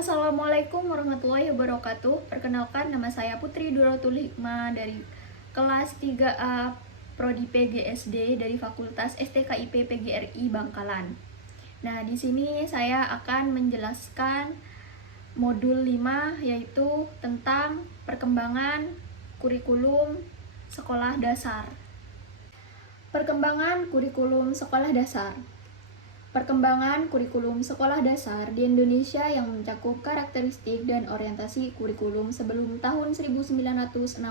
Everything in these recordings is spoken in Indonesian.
Assalamualaikum warahmatullahi wabarakatuh. Perkenalkan, nama saya Putri Duratul Hikmah dari kelas 3A Prodi PGSD dari Fakultas STKIP PGRI Bangkalan. Nah, di sini saya akan menjelaskan modul 5 yaitu tentang perkembangan kurikulum sekolah dasar. Perkembangan kurikulum sekolah dasar. Perkembangan kurikulum sekolah dasar di Indonesia yang mencakup karakteristik dan orientasi kurikulum sebelum tahun 1968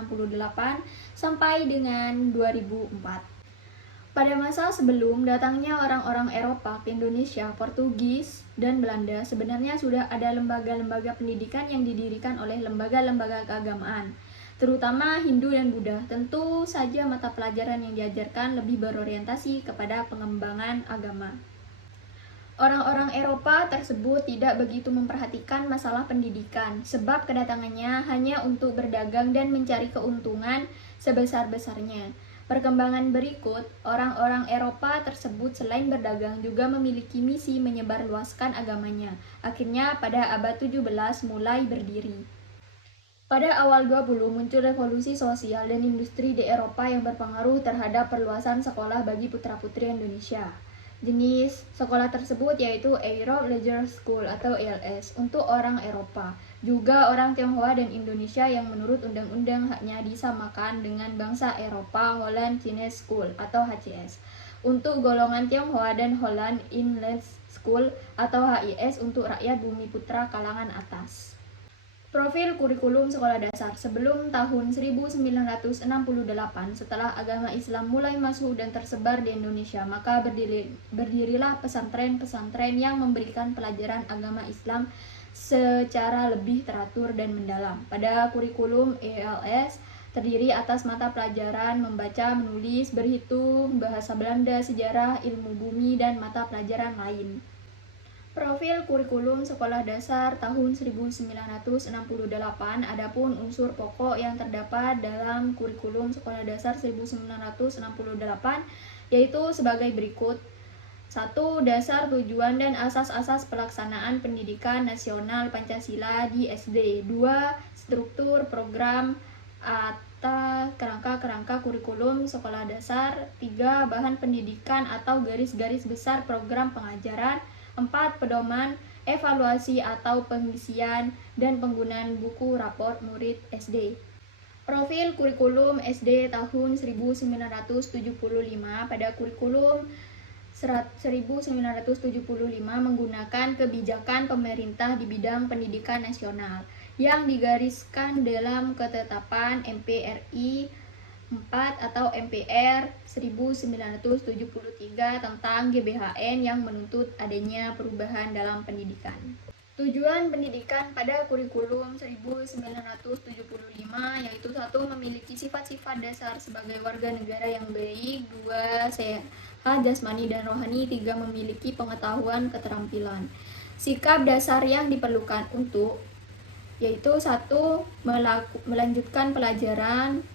sampai dengan 2004. Pada masa sebelum datangnya orang-orang Eropa ke Indonesia, Portugis dan Belanda, sebenarnya sudah ada lembaga-lembaga pendidikan yang didirikan oleh lembaga-lembaga keagamaan, terutama Hindu dan Buddha. Tentu saja mata pelajaran yang diajarkan lebih berorientasi kepada pengembangan agama. Orang-orang Eropa tersebut tidak begitu memperhatikan masalah pendidikan, sebab kedatangannya hanya untuk berdagang dan mencari keuntungan sebesar-besarnya. Perkembangan berikut, orang-orang Eropa tersebut selain berdagang juga memiliki misi menyebarluaskan agamanya. Akhirnya pada abad 17 mulai berdiri. Pada awal 20 muncul revolusi sosial dan industri di Eropa yang berpengaruh terhadap perluasan sekolah bagi putra-putri Indonesia. Jenis sekolah tersebut yaitu Europe Leisure School atau ELS untuk orang Eropa, juga orang Tionghoa dan Indonesia yang menurut undang-undang haknya disamakan dengan bangsa Eropa Holland Chinese School atau HCS. Untuk golongan Tionghoa dan Holland Inland School atau HIS untuk rakyat bumi putra kalangan atas. Profil kurikulum sekolah dasar sebelum tahun 1968, setelah agama Islam mulai masuk dan tersebar di Indonesia, maka berdirilah pesantren-pesantren yang memberikan pelajaran agama Islam secara lebih teratur dan mendalam. Pada kurikulum ELS terdiri atas mata pelajaran membaca, menulis, berhitung, bahasa Belanda, sejarah, ilmu bumi, dan mata pelajaran lain. Profil kurikulum sekolah dasar tahun 1968. Adapun unsur pokok yang terdapat dalam kurikulum sekolah dasar 1968 yaitu sebagai berikut. 1. Dasar, tujuan, dan asas-asas pelaksanaan pendidikan nasional Pancasila di SD. 2. Struktur, program, atau kerangka-kerangka kurikulum sekolah dasar. 3. Bahan pendidikan atau garis-garis besar program pengajaran. 4. Pedoman, evaluasi atau pengisian, dan penggunaan buku rapor murid SD. Profil kurikulum SD tahun 1975. Pada kurikulum 1975 menggunakan kebijakan pemerintah di bidang pendidikan nasional yang digariskan dalam ketetapan MPRI 4 atau MPR 1973 tentang GBHN yang menuntut adanya perubahan dalam pendidikan. Tujuan pendidikan pada kurikulum 1975 yaitu 1. Memiliki sifat-sifat dasar sebagai warga negara yang baik. 2. Sehat jasmani dan rohani. 3. Memiliki pengetahuan keterampilan. Sikap dasar yang diperlukan untuk yaitu 1. Melanjutkan pelajaran.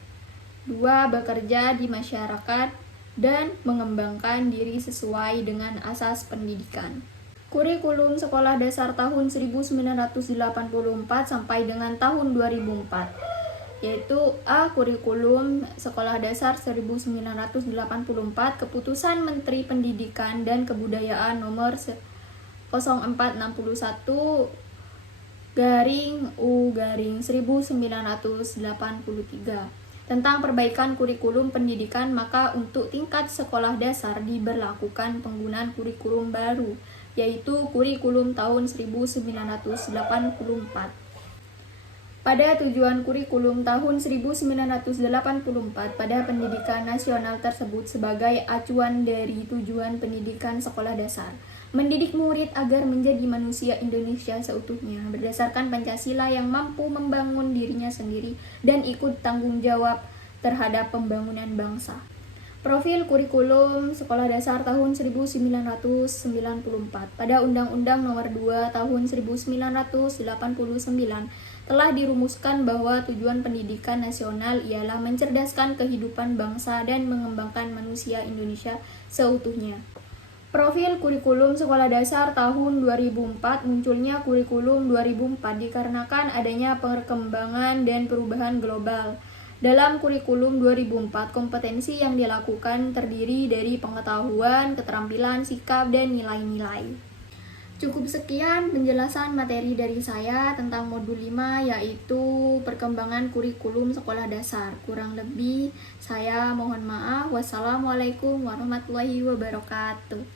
2. Bekerja di masyarakat dan mengembangkan diri sesuai dengan asas pendidikan. Kurikulum sekolah dasar tahun 1984 sampai dengan tahun 2004 yaitu A. Kurikulum sekolah dasar 1984 Keputusan Menteri Pendidikan dan Kebudayaan nomor 0461-U-1983 tentang perbaikan kurikulum pendidikan, maka untuk tingkat sekolah dasar diberlakukan penggunaan kurikulum baru, yaitu kurikulum tahun 1984. Pada tujuan kurikulum tahun 1984 pada pendidikan nasional tersebut sebagai acuan dari tujuan pendidikan sekolah dasar, mendidik murid agar menjadi manusia Indonesia seutuhnya berdasarkan Pancasila yang mampu membangun dirinya sendiri dan ikut tanggung jawab terhadap pembangunan bangsa. Profil kurikulum sekolah dasar tahun 1994 pada Undang-Undang Nomor 2 Tahun 1989 telah dirumuskan bahwa tujuan pendidikan nasional ialah mencerdaskan kehidupan bangsa dan mengembangkan manusia Indonesia seutuhnya. Profil kurikulum sekolah dasar tahun 2004. Munculnya kurikulum 2004 dikarenakan adanya perkembangan dan perubahan global. Dalam kurikulum 2004, kompetensi yang dilakukan terdiri dari pengetahuan, keterampilan, sikap, dan nilai-nilai. Cukup sekian penjelasan materi dari saya tentang modul 5, yaitu perkembangan kurikulum sekolah dasar. Kurang lebih saya mohon maaf. Wassalamualaikum warahmatullahi wabarakatuh.